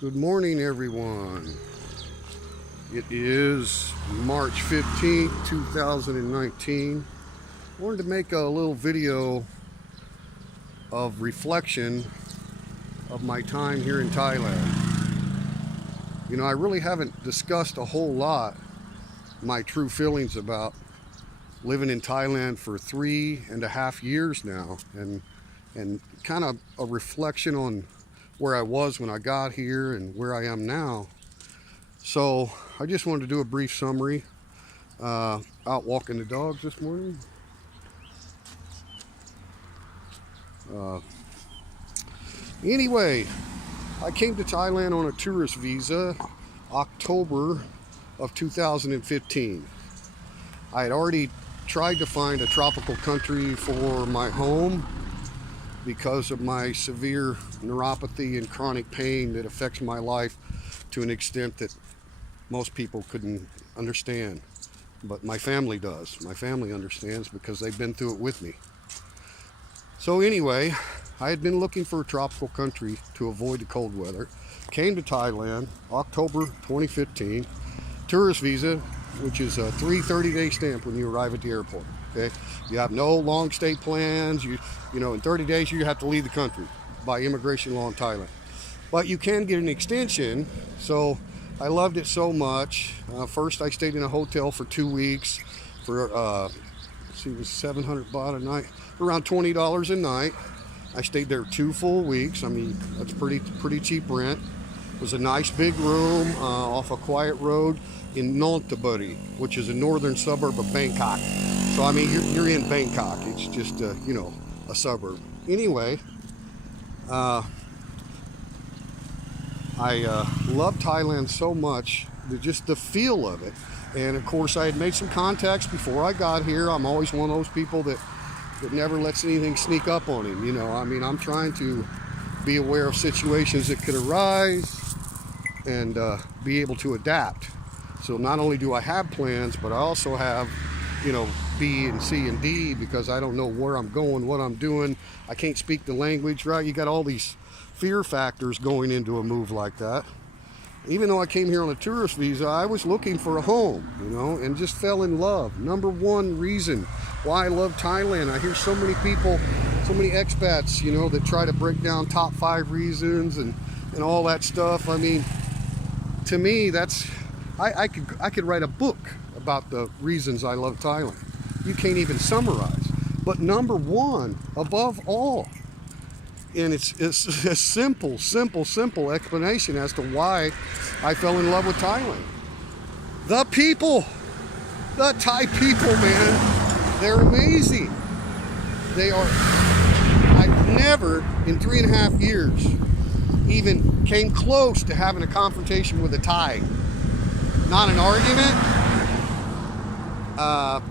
Good morning, everyone. It is March 15th, 2019. I wanted to make a little video of reflection of my time here in Thailand. You know, I really haven't discussed a whole lot my true feelings about living in Thailand for 3.5 years now, and kind of a reflection on where I was when I got here and where I am now. So I just wanted to do a brief summary. Out walking the dogs this morning. Anyway, I came to Thailand on a tourist visa October of 2015. I had already tried to find a tropical country for my home because of my severe neuropathy and chronic pain that affects my life to an extent that most people couldn't understand. But my family does. My family understands because they've been through it with me. So anyway, I had been looking for a tropical country to avoid the cold weather. Came to Thailand, October 2015. Tourist visa, which is a 30-day stamp when you arrive at the airport. Okay, you have no long stay plans. You know, in 30 days you have to leave the country by immigration law in Thailand. But you can get an extension. So I loved it so much. First, I stayed in a hotel for 2 weeks for it was 700 baht a night, around $20 a night. I stayed there 2 full weeks. I mean, that's pretty cheap rent. It was a nice big room off a quiet road in Nonthaburi, which is a northern suburb of Bangkok. So I mean, you're in Bangkok. It's just you know, a suburb. Anyway, I love Thailand so much, just the feel of it. And of course, I had made some contacts before I got here. I'm always one of those people that never lets anything sneak up on him. You know, I mean, I'm trying to be aware of situations that could arise and be able to adapt. So not only do I have plans, but I also have, you know, B and C and D, because I don't know where I'm going, what I'm doing. I can't speak the language, right? You got all these fear factors going into a move like that. Even though I came here on a tourist visa, I was looking for a home, you know, and just fell in love. Number one reason why I love Thailand. I hear so many people, so many expats, you know, that try to break down top 5 reasons and all that stuff. I mean, to me, that's, I could write a book about the reasons I love Thailand. You can't even summarize. But number one, above all, and it's a simple explanation as to why I fell in love with Thailand. The people, the Thai people, man, they're amazing. They are. I've never in 3.5 years even came close to having a confrontation with a Thai. Not an argument.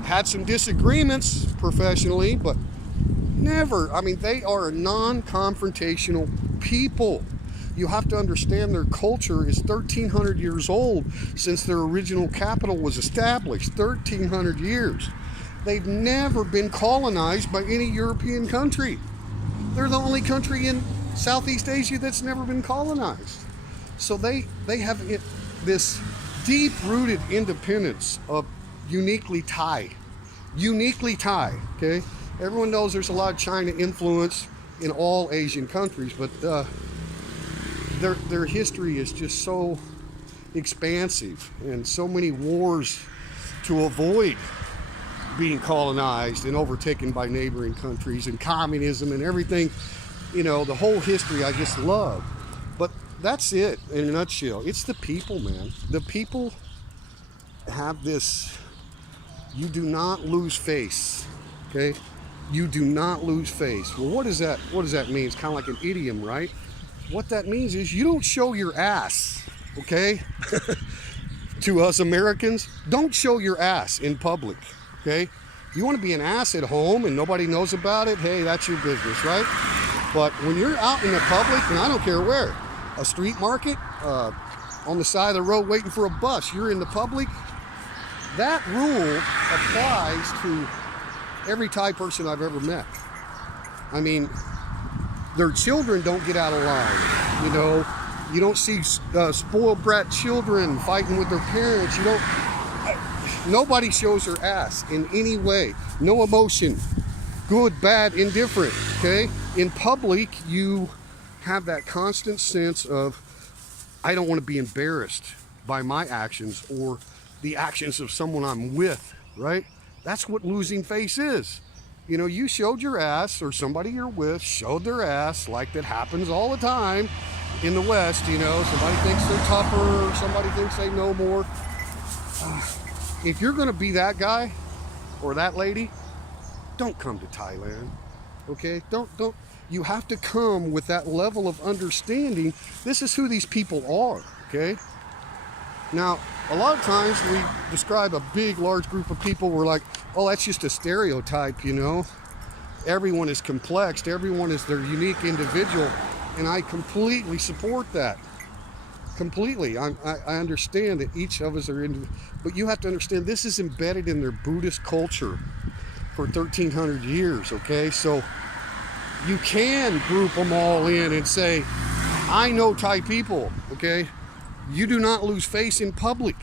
Had some disagreements professionally, but never. I mean, they are a non-confrontational people. You have to understand their culture is 1,300 years old since their original capital was established. 1,300 years. They've never been colonized by any European country. They're the only country in Southeast Asia that's never been colonized. So they have this deep-rooted independence of uniquely Thai. Uniquely Thai, okay? Everyone knows there's a lot of China influence in all Asian countries, but their history is just so expansive, and so many wars to avoid being colonized and overtaken by neighboring countries, and communism and everything. You know, the whole history I just love. But that's it in a nutshell. It's the people, man. The people have this, you do not lose face, okay? You do not lose face. Well, what does that mean? It's kind of like an idiom, right? What that means is you don't show your ass, okay? To us Americans, don't show your ass in public, okay? You want to be an ass at home and nobody knows about it, hey, that's your business, right? But when you're out in the public, and I don't care where, a street market, on the side of the road waiting for a bus, you're in the public, that rule applies to every Thai person I've ever met. I mean, their children don't get out of line, you know, You don't see spoiled brat children fighting with their parents. You don't. Nobody shows their ass in any way. No emotion, good, bad, indifferent. Okay. In public, you have that constant sense of, I don't want to be embarrassed by my actions or the actions of someone I'm with. Right. That's what losing face is. You know, you showed your ass, or somebody you're with showed their ass, like that happens all the time in the West. You know, somebody thinks they're tougher, somebody thinks they know more. If you're going to be that guy or that lady, don't come to Thailand. Okay? Don't. You have to come with that level of understanding. This is who these people are. Okay? Now, a lot of times we describe a big, large group of people. We're like, oh, that's just a stereotype, you know. Everyone is complex. Everyone is their unique individual. And I completely support that. Completely. I understand that each of us are individual. But you have to understand, this is embedded in their Buddhist culture for 1,300 years, okay? So you can group them all in and say, I know Thai people, okay? You do not lose face in public,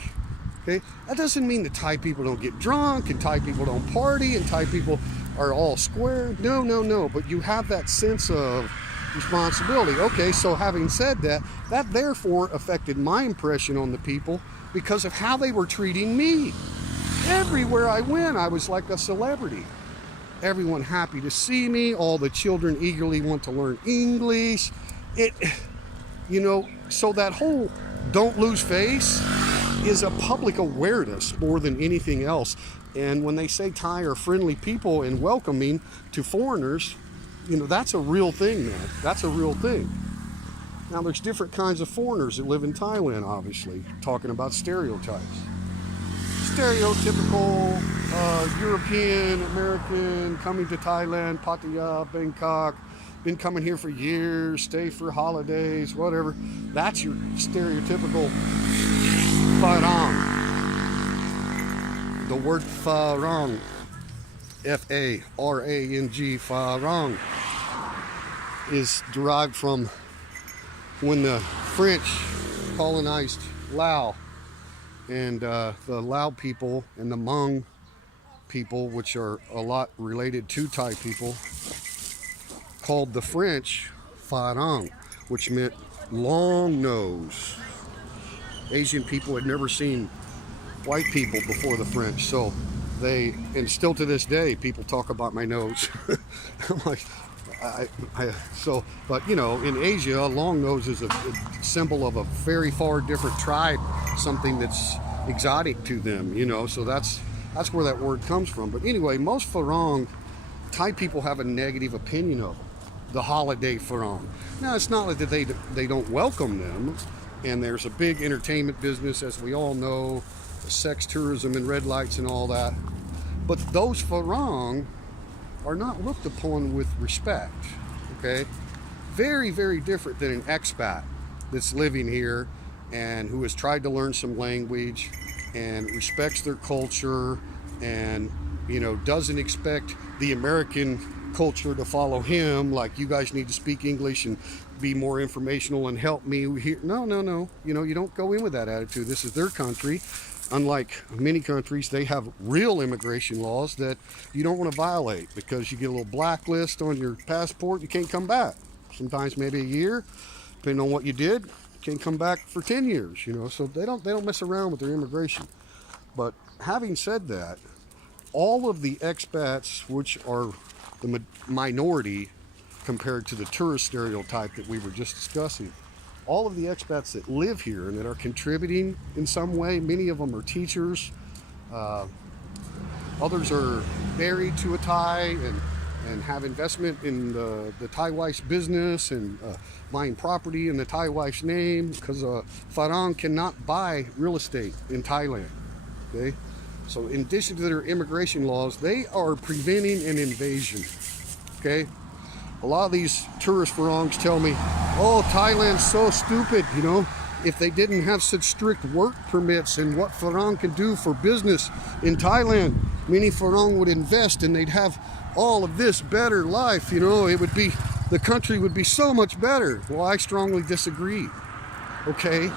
okay? That doesn't mean that Thai people don't get drunk and Thai people don't party and Thai people are all square. No. But you have that sense of responsibility. Okay, so having said that, that therefore affected my impression on the people because of how they were treating me. Everywhere I went, I was like a celebrity. Everyone happy to see me. All the children eagerly want to learn English. You know, so that whole don't lose face is a public awareness more than anything else. And when they say Thai are friendly people and welcoming to foreigners, you know, that's a real thing, man. That's a real thing. Now, there's different kinds of foreigners that live in Thailand, obviously, talking about stereotypes. Stereotypical European, American, coming to Thailand, Pattaya, Bangkok, been coming here for years, stay for holidays, whatever. That's your stereotypical Farang. The word Farang, F-A-R-A-N-G, Farang, is derived from when the French colonized Laos, and the Lao people and the Hmong people, which are a lot related to Thai people, called the French Farang, which meant long nose. Asian people had never seen white people before the French, so they, and still to this day, people talk about my nose. I'm like, but you know, in Asia, a long nose is a symbol of a very far different tribe, something that's exotic to them, you know, so that's where that word comes from. But anyway, most Farang, Thai people have a negative opinion of them, the holiday Farang. Now, it's not that they don't welcome them, and there's a big entertainment business, as we all know, sex tourism and red lights and all that, but those Farang are not looked upon with respect, okay? Very, very different than an expat that's living here and who has tried to learn some language and respects their culture and, you know, doesn't expect the American culture to follow him, like, you guys need to speak English and be more informational and help me here. No. You know, you don't go in with that attitude. This is their country. Unlike many countries, they have real immigration laws that you don't want to violate, because you get a little blacklist on your passport, you can't come back. Sometimes maybe a year, depending on what you did, you can't come back for 10 years, you know, so they don't mess around with their immigration. But having said that, all of the expats, which are the minority compared to the tourist stereotype that we were just discussing, all of the expats that live here and that are contributing in some way, many of them are teachers, others are married to a Thai and have investment in the Thai wife's business and buying property in the Thai wife's name, because Farang cannot buy real estate in Thailand, okay? So in addition to their immigration laws, they are preventing an invasion, okay? A lot of these tourist Farangs tell me, oh, Thailand's so stupid, you know, if they didn't have such strict work permits and what Farang can do for business in Thailand, many Farang would invest and they'd have all of this better life, you know, it would be, the country would be so much better. Well, I strongly disagree. okay?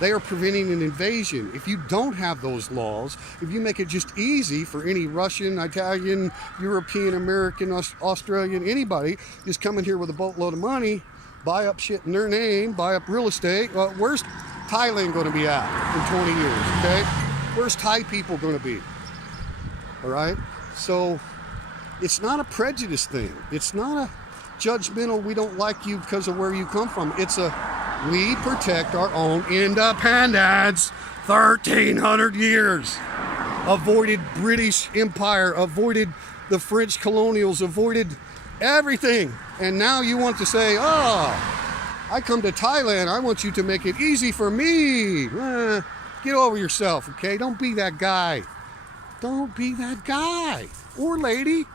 They are preventing an invasion. If you don't have those laws, if you make it just easy for any Russian, Italian, European, American, Australian, anybody just come in here with a boatload of money, buy up shit in their name, buy up real estate, well, where's Thailand going to be at in 20 years, okay? Where's Thai people going to be? All right? So it's not a prejudice thing. It's not a judgmental, we don't like you because of where you come from. It's a, we protect our own independence. 1,300 years. Avoided British Empire, avoided the French colonials, avoided everything. And now you want to say, oh, I come to Thailand, I want you to make it easy for me. Get over yourself, okay? Don't be that guy. Don't be that guy or lady,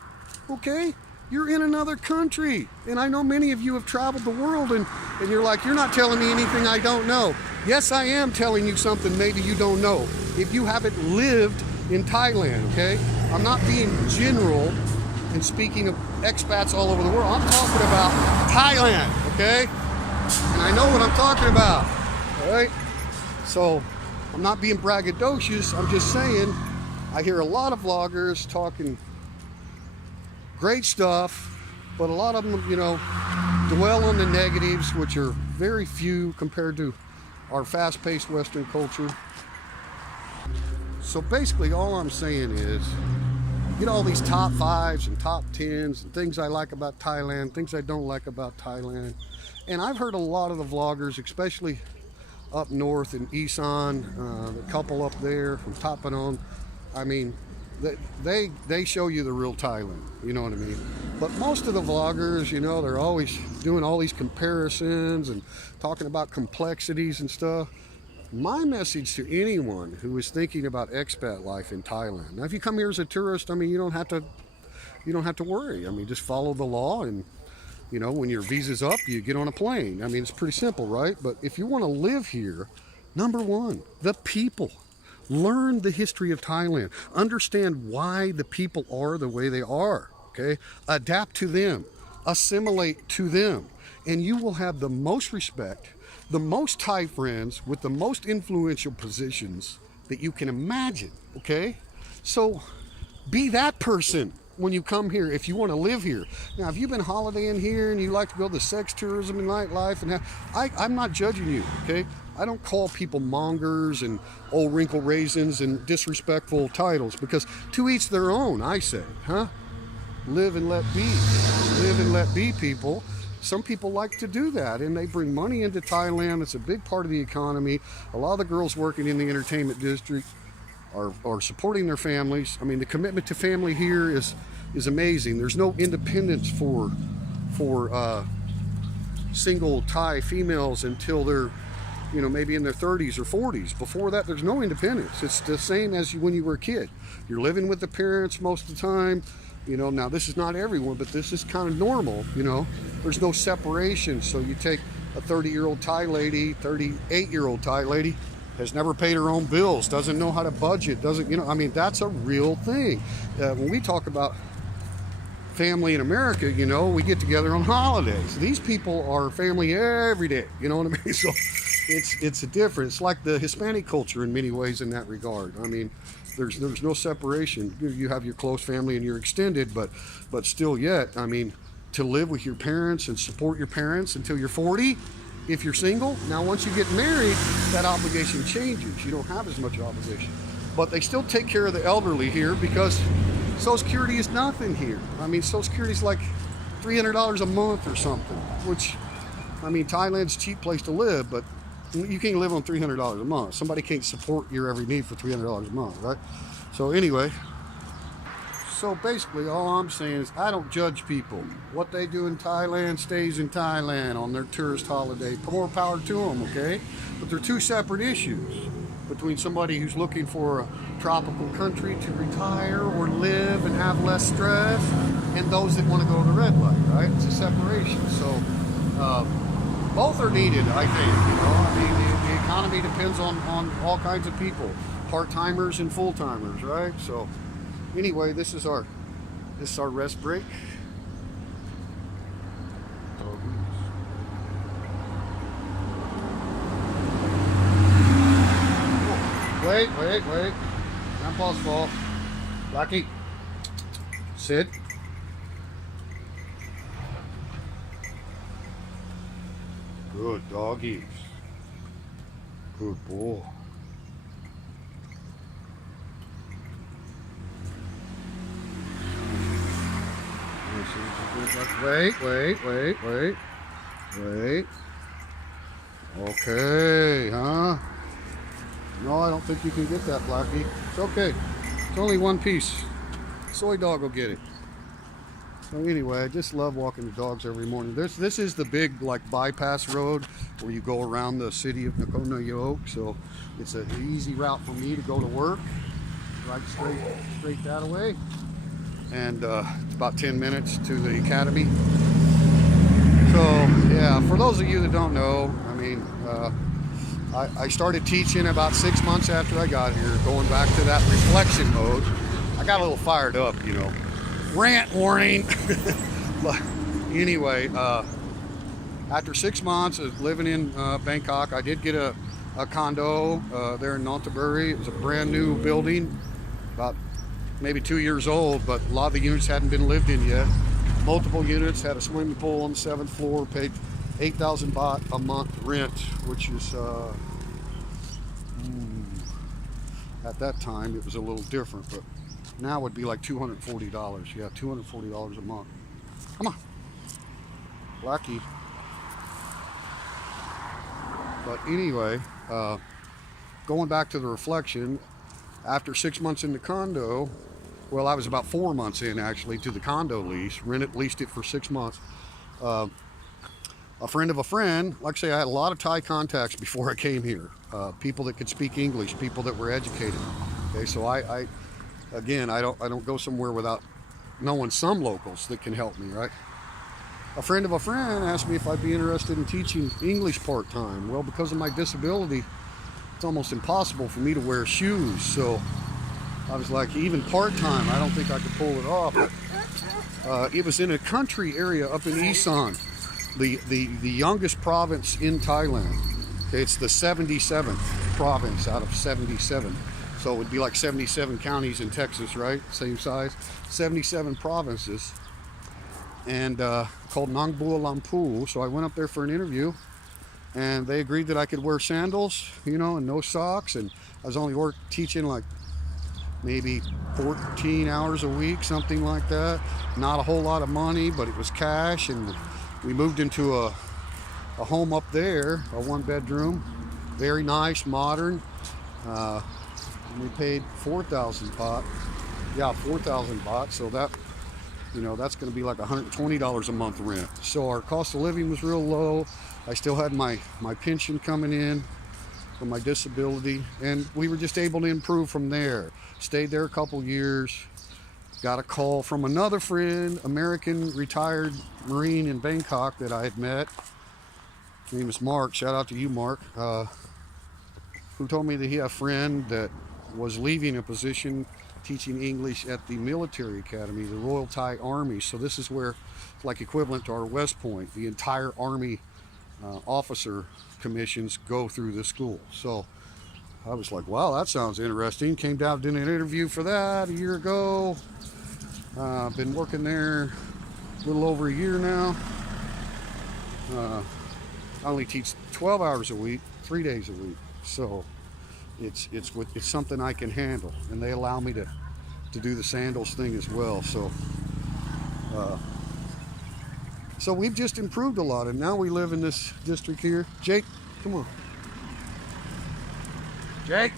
okay? You're in another country. And I know many of you have traveled the world and you're like, you're not telling me anything I don't know. Yes, I am telling you something maybe you don't know if you haven't lived in Thailand, okay? I'm not being general and speaking of expats all over the world. I'm talking about Thailand, okay? And I know what I'm talking about, all right? So I'm not being braggadocious. I'm just saying I hear a lot of vloggers talking great stuff, but a lot of them, you know, dwell on the negatives, which are very few compared to our fast-paced Western culture. So basically all I'm saying is, you know, all these top 5s and top 10s and things I like about Thailand, things I don't like about Thailand. And I've heard a lot of the vloggers, especially up north in Isan, the couple up there from Tapanon, I mean, they show you the real Thailand, you know what I mean? But most of the vloggers, you know, they're always doing all these comparisons and talking about complexities and stuff. My message to anyone who is thinking about expat life in Thailand, now if you come here as a tourist, I mean, you don't have to worry. I mean, just follow the law, and you know, when your visa's up, you get on a plane. I mean, it's pretty simple, right? But if you want to live here, number one, the people. Learn the history of Thailand. Understand why the people are the way they are, okay? Adapt to them. Assimilate to them. And you will have the most respect, the most Thai friends with the most influential positions that you can imagine, okay? So be that person when you come here, if you want to live here. Now, if you've been holidaying here and you like to go to sex tourism and nightlife, and I'm not judging you, okay? I don't call people mongers and old wrinkle raisins and disrespectful titles, because to each their own, I say, huh? Live and let be. Live and let be, people. Some people like to do that, and they bring money into Thailand. It's a big part of the economy. A lot of the girls working in the entertainment district are supporting their families. I mean, the commitment to family here is amazing. There's no independence for single Thai females until they're, you know, maybe in their 30s or 40s. Before that, there's no independence. It's the same as when you were a kid. You're living with the parents most of the time. You know, now this is not everyone, but this is kind of normal, you know. There's no separation. So you take a 30-year-old Thai lady, 38-year-old Thai lady, has never paid her own bills, doesn't know how to budget, doesn't, you know, I mean, that's a real thing. When we talk about family in America, you know, we get together on holidays. These people are family every day, you know what I mean? So it's a difference. It's like the Hispanic culture in many ways in that regard. I mean, there's no separation. You have your close family and your extended, but still yet, I mean, to live with your parents and support your parents until you're 40, if you're single. Now, once you get married, that obligation changes. You don't have as much obligation. But they still take care of the elderly here because Social Security is nothing here. I mean, Social Security is like $300 a month or something, which, I mean, Thailand's a cheap place to live, but you can't live on $300 a month. Somebody can't support your every need for $300 a month, right? So anyway, so basically all I'm saying is I don't judge people. What they do in Thailand stays in Thailand on their tourist holiday. More power to them, okay? But they're two separate issues between somebody who's looking for a tropical country to retire or live and have less stress, and those that want to go to the red light, right? It's a separation. So both are needed, I think. You know, I mean, the economy depends on all kinds of people, part-timers and full-timers, right? So anyway, this is our rest break. wait. Grandpa's fault. Blackie, sit. Good doggies. Good boy. Wait. Okay, huh? No, I don't think you can get that, Blackie. It's okay. It's only one piece. Soy dog will get it. So anyway, I just love walking the dogs every morning. This is the big like bypass road where you go around the city of Nakonayoke. So it's an easy route for me to go to work. Right straight that way. And it's about 10 minutes to the academy. So yeah, for those of you that don't know, I mean, I started teaching about 6 months after I got here, going back to that reflection mode. I got a little fired up, you know. Rant warning. But anyway, after 6 months of living in Bangkok, I did get a condo there in Nonthaburi. It was a brand new building, about maybe 2 years old, but a lot of the units hadn't been lived in yet. Multiple units, had a swimming pool on the 7th floor, paid 8,000 baht a month rent, which is, at that time it was a little different, but now it would be like $240. Yeah, $240 a month. Come on, Blackie. But anyway, going back to the reflection, after 6 months in the condo, well, I was about 4 months in actually to the condo lease, leased it for 6 months. A friend of a friend, like I say, I had a lot of Thai contacts before I came here. People that could speak English, people that were educated. Okay, so I don't go somewhere without knowing some locals that can help me, right? A friend of a friend asked me if I'd be interested in teaching English part-time. Well, because of my disability, it's almost impossible for me to wear shoes. So I was like, even part-time, I don't think I could pull it off. It was in a country area up in Isan, the youngest province in Thailand. Okay, it's the 77th province out of 77. So it would be like 77 counties in Texas, right? Same size. 77 provinces. And called Nang Bua Lampu. So I went up there for an interview, and they agreed that I could wear sandals, you know, and no socks. And I was only teaching like maybe 14 hours a week, something like that. Not a whole lot of money, but it was cash. And we moved into a home up there, a 1-bedroom, very nice, modern. And we paid 4,000 baht. Yeah, 4,000 baht. So that, you know, that's going to be like $120 a month rent. So our cost of living was real low. I still had my pension coming in from my disability, and we were just able to improve from there. Stayed there a couple years. Got a call from another friend, American retired Marine in Bangkok that I had met. His name is Mark. Shout out to you, Mark. Who told me that he had a friend that was leaving a position teaching English at the military academy, the Royal Thai Army. So this is where, like equivalent to our West Point, the entire Army officer commissions go through the school. So I was like, wow, that sounds interesting. Came down, did an interview for that a year ago. Been working there a little over a year now. I only teach 12 hours a week, 3 days a week. So it's something I can handle, and they allow me to do the sandals thing as well. So we've just improved a lot, and now we live in this district here. Jake, come on. Jake.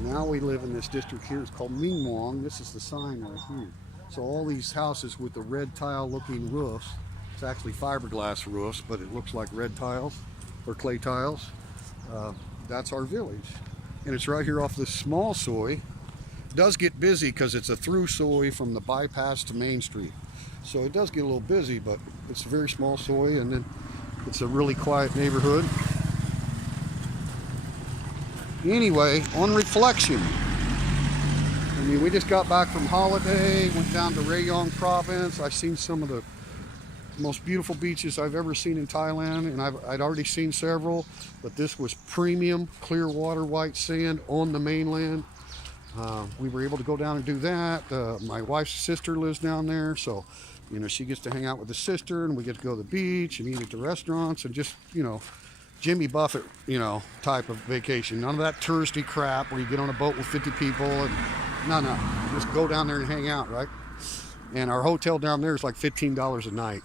Now we live in this district here. It's called Ming Muang. This is the sign right here. So all these houses with the red tile looking roofs, it's actually fiberglass roofs, but it looks like red tiles or clay tiles. That's our village. And it's right here off this small soi. It does get busy because it's a through soi from the bypass to Main Street. So it does get a little busy, but it's a very small soi, and then it's a really quiet neighborhood. Anyway, on reflection, I mean, we just got back from holiday, went down to Rayong province. I've seen some of the most beautiful beaches I've ever seen in Thailand, and I'd already seen several, but this was premium, clear water, white sand on the mainland. We were able to go down and do that. My wife's sister lives down there, so you know, she gets to hang out with the sister, and we get to go to the beach and eat at the restaurants, and just, you know, Jimmy Buffett, you know, type of vacation. None of that touristy crap where you get on a boat with 50 people and no, just go down there and hang out, right? And our hotel down there is like $15 a night.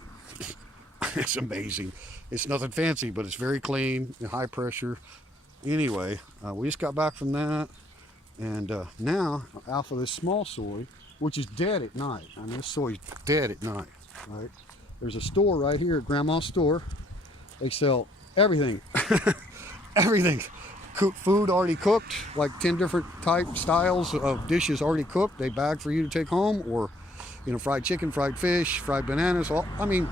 It's amazing. It's nothing fancy, but it's very clean and high pressure. Anyway, we just got back from that, and now off of this small soy, which is dead at night. I mean, this soy's dead at night, right? There's a store right here, Grandma's store. They sell everything, everything. Food already cooked, like 10 different styles of dishes already cooked. They bag for you to take home, or, you know, fried chicken, fried fish, fried bananas. I mean,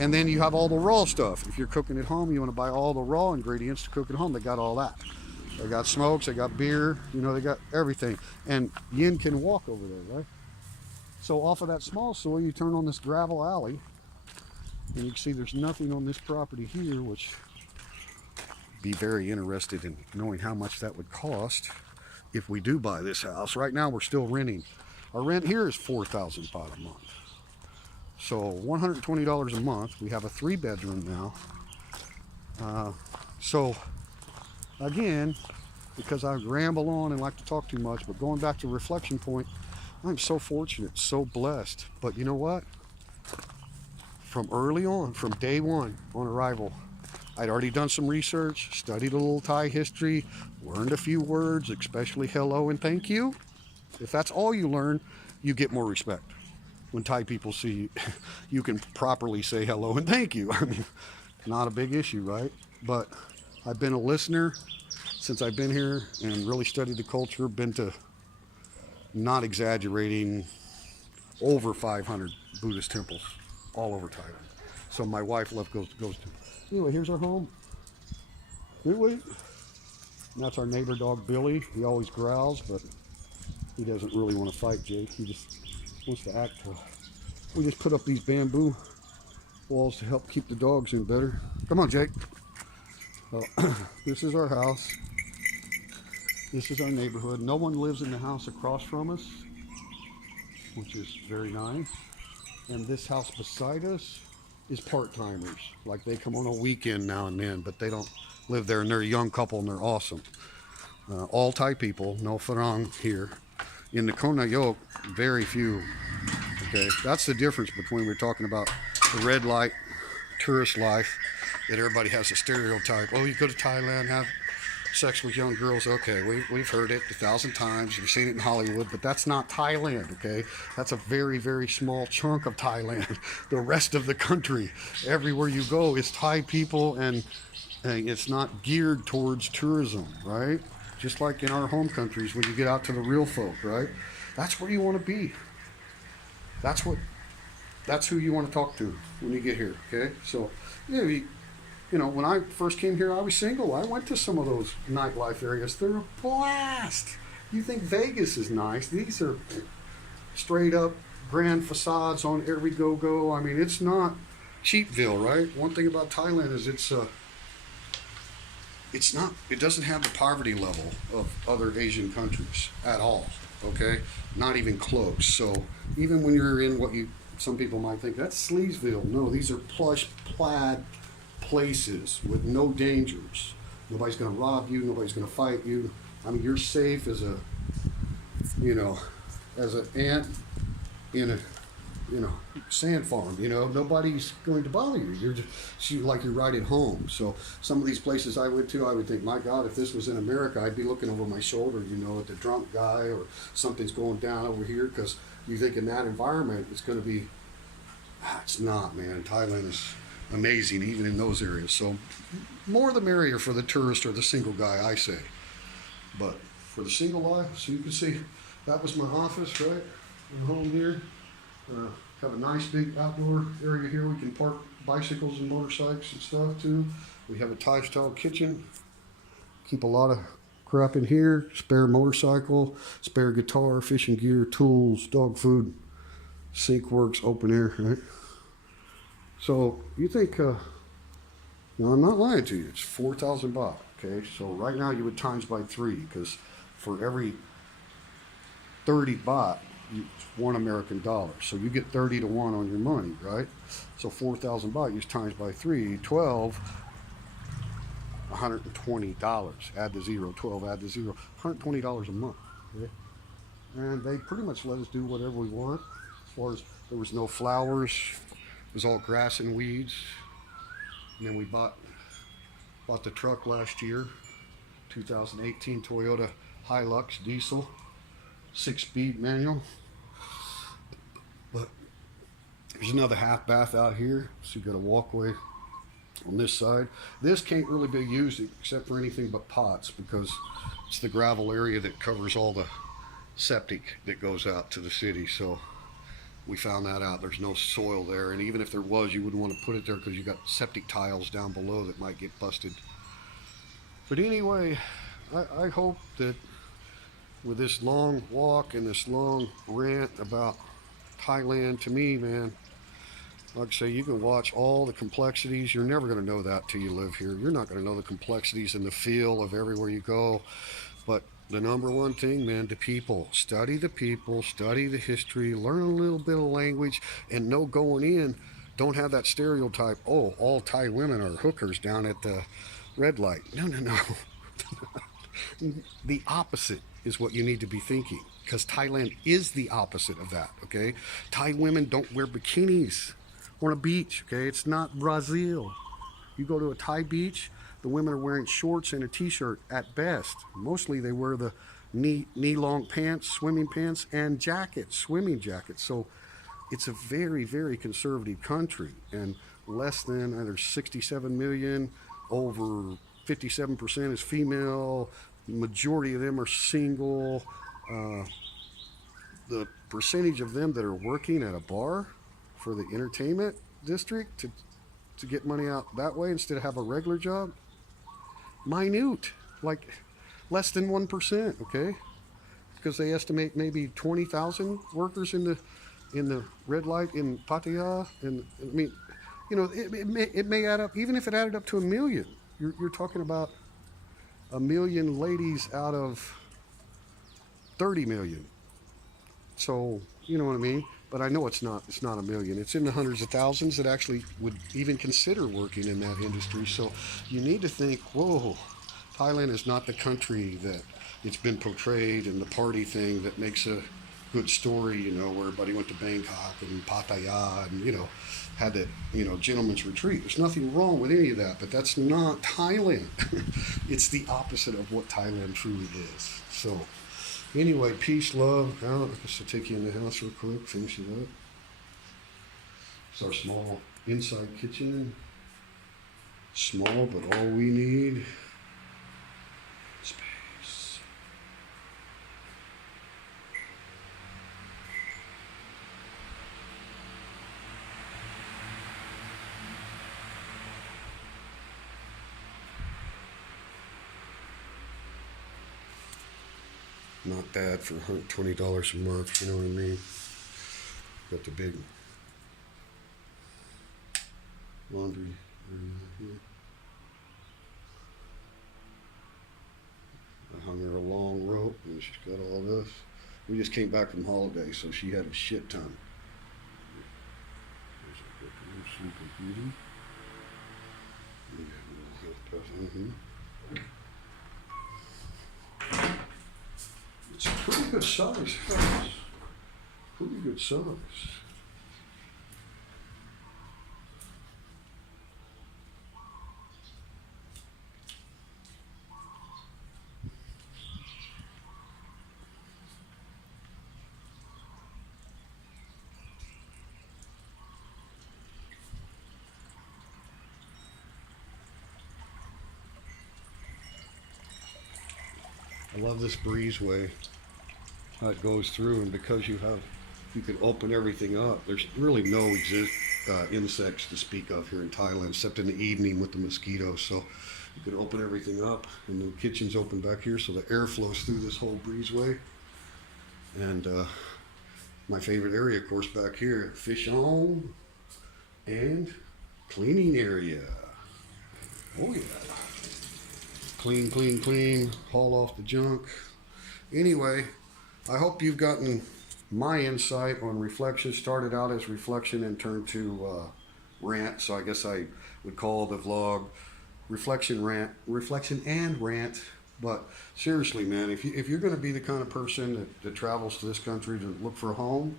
and then you have all the raw stuff. If you're cooking at home, you want to buy all the raw ingredients to cook at home. They got all that. They got smokes, they got beer, you know, they got everything. And Yin can walk over there, right? So off of that small soy, you turn on this gravel alley, and you can see there's nothing on this property here, which be very interested in knowing how much that would cost if we do buy this house. Right now we're still renting. Our rent here is $4,000 a month. So $120 a month. We have a 3-bedroom now. So again, because I ramble on and like to talk too much, but going back to reflection point, I'm so fortunate, so blessed. But you know what? From early on, from day one on arrival, I'd already done some research, studied a little Thai history, learned a few words, especially hello and thank you. If that's all you learn, you get more respect. When Thai people see you can properly say hello and thank you. I mean, not a big issue, right? But I've been a listener since I've been here and really studied the culture, been to, not exaggerating, over 500 Buddhist temples all over Thailand. So my wife goes to. Anyway, here's our home. Wait. That's our neighbor dog, Billy. He always growls, but he doesn't really want to fight Jake. He just wants to act tough. We just put up these bamboo walls to help keep the dogs in better. Come on, Jake. So, this is our house. This is our neighborhood. No one lives in the house across from us, which is very nice. And this house beside us is part-timers. Like, they come on a weekend now and then, but they don't live there, and they're a young couple and they're awesome. All Thai people, no Farang here. In the Kona Yok, very few. Okay, that's the difference between, we're talking about the red light tourist life, that everybody has a stereotype. Oh, you go to Thailand, have sex with young girls. Okay, we've heard it 1,000 times. You've seen it in Hollywood, but that's not Thailand, okay? That's a very, very small chunk of Thailand. The rest of the country, everywhere you go, is Thai people, and it's not geared towards tourism, right? Just like in our home countries, when you get out to the real folk, right? That's where you want to be. That's who you want to talk to when you get here, okay? So, yeah, you know, when I first came here, I was single. I went to some of those nightlife areas. They're a blast. You think Vegas is nice. These are straight up grand facades on every go-go. I mean, it's not Cheapville, right? One thing about Thailand is it doesn't have the poverty level of other Asian countries at all, okay? Not even close. So even when you're in what some people might think, that's Sleevesville. No, these are plush, plaid places with no dangers. Nobody's going to rob you. Nobody's going to fight you. I mean, you're safe as an ant in a, sand farm. Nobody's going to bother you. You're like you're right at home. So some of these places I went to, I would think, my God, if this was in America, I'd be looking over my shoulder, at the drunk guy, or something's going down over here, because you think in that environment it's going to be. It's not, man. Thailand is amazing, even in those areas. So more the merrier for the tourist or the single guy, I say. But for the single life, so you can see that was my office, right? I'm home here. Have a nice big outdoor area here. We can park bicycles and motorcycles and stuff too. We have a Thai style kitchen. Keep a lot of crap in here. Spare motorcycle, spare guitar, fishing gear, tools, dog food. Sink works, open air, right? So you think, no, I'm not lying to you. It's 4,000 baht. Okay, so right now you would times by 3 because for every 30 baht, it's $1 American. So you get 30 to 1 on your money, right? So 4,000 baht, you times by 3, 12, $120. Add the zero, 12, add the zero, $120 a month. Okay? And they pretty much let us do whatever we want. As far as there was no flowers, it was all grass and weeds. And then we bought the truck last year, 2018 Toyota Hilux diesel, 6-speed manual. But there's another half bath out here, so you got a walkway on this side. This can't really be used except for anything but pots because it's the gravel area that covers all the septic that goes out to the city. So we found that out. There's no soil there, and even if there was, you wouldn't want to put it there because you got septic tiles down below that might get busted. But anyway, I hope that with this long walk and this long rant about Thailand, to me, man, like I say, you can watch all the complexities. You're never going to know that till you live here. You're not going to know the complexities and the feel of everywhere you go. But the number one thing, man, the people. Study the people, study the history, learn a little bit of language, and know going in, don't have that stereotype, oh, all Thai women are hookers down at the red light. No, no, no. The opposite is what you need to be thinking, because Thailand is the opposite of that, okay? Thai women don't wear bikinis on a beach, okay? It's not Brazil. You go to a Thai beach, the women are wearing shorts and a t-shirt at best. Mostly they wear the knee-long pants, swimming pants, and jackets, swimming jackets. So it's a very, very conservative country, and less than either 67 million, over 57% is female, majority of them are single. The percentage of them that are working at a bar for the entertainment district to get money out that way instead of have a regular job, minute, like less than 1%, okay? Because they estimate maybe 20,000 workers in the red light in Pattaya, and I mean, you know, it may add up. Even if it added up to 1 million, you're talking about 1 million ladies out of 30 million. So you know what I mean. But I know it's not 1 million. It's in the hundreds of thousands that actually would even consider working in that industry. So you need to think, whoa, Thailand is not the country that it's been portrayed in the party thing that makes a good story, you know, where everybody went to Bangkok and Pattaya and, you know, had that, you know, gentleman's retreat. There's nothing wrong with any of that, but that's not Thailand. It's the opposite of what Thailand truly is. So anyway, peace, love. I guess I'll take you in the house real quick, finish it up. It's our small inside kitchen. Small, but all we need. Space. Not bad for $120 a month, you know what I mean? Got the big laundry area here. I hung her a long rope and she's got all this. We just came back from holiday, so she had a shit ton. There's a bedroom, Sleeping Beauty. It's a pretty good size house. Pretty good size. I love this breezeway, how it goes through, and because you can open everything up. There's really no insects to speak of here in Thailand, except in the evening with the mosquitoes. So you can open everything up, and the kitchen's open back here, so the air flows through this whole breezeway. And my favorite area, of course, back here, fish on and Cleaning area. Oh yeah. Clean, clean, clean. Haul off the junk. Anyway, I hope you've gotten my insight on reflection. Started out as reflection and turned to rant. So I guess I would call the vlog reflection and rant. But seriously, man, if you're going to be the kind of person that travels to this country to look for a home,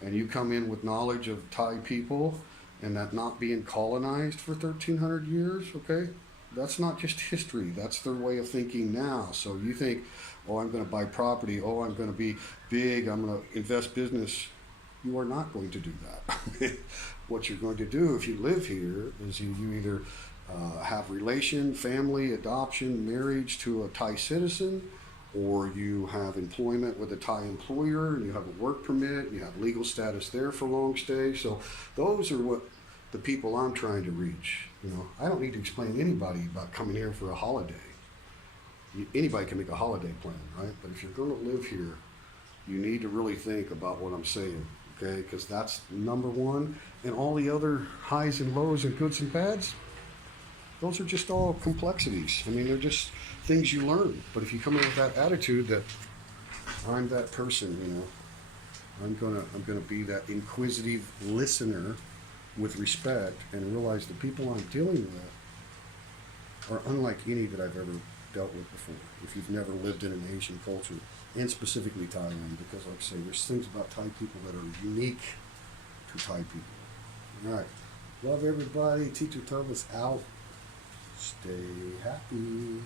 and you come in with knowledge of Thai people and that not being colonized for 1,300 years, okay, that's not just history. That's their way of thinking now. So you think, oh, I'm going to buy property. Oh, I'm going to be big. I'm going to invest business. You are not going to do that. What you're going to do if you live here is you either have relation, family, adoption, marriage to a Thai citizen, or you have employment with a Thai employer, and you have a work permit, and you have legal status there for long stay. So those are what the people I'm trying to reach. You know, I don't need to explain to anybody about coming here for a holiday. Anybody can make a holiday plan, right? But if you're going to live here, you need to really think about what I'm saying, okay? Because that's number one. And all the other highs and lows and goods and bads, those are just all complexities. I mean, they're just things you learn. But if you come in with that attitude that I'm that person, you know, I'm gonna be that inquisitive listener with respect and realize the people I'm dealing with are unlike any that I've ever dealt with before. If you've never lived in an Asian culture, and specifically Thailand, because like I say, there's things about Thai people that are unique to Thai people. All right, love everybody. Teacher Thomas out. Stay happy.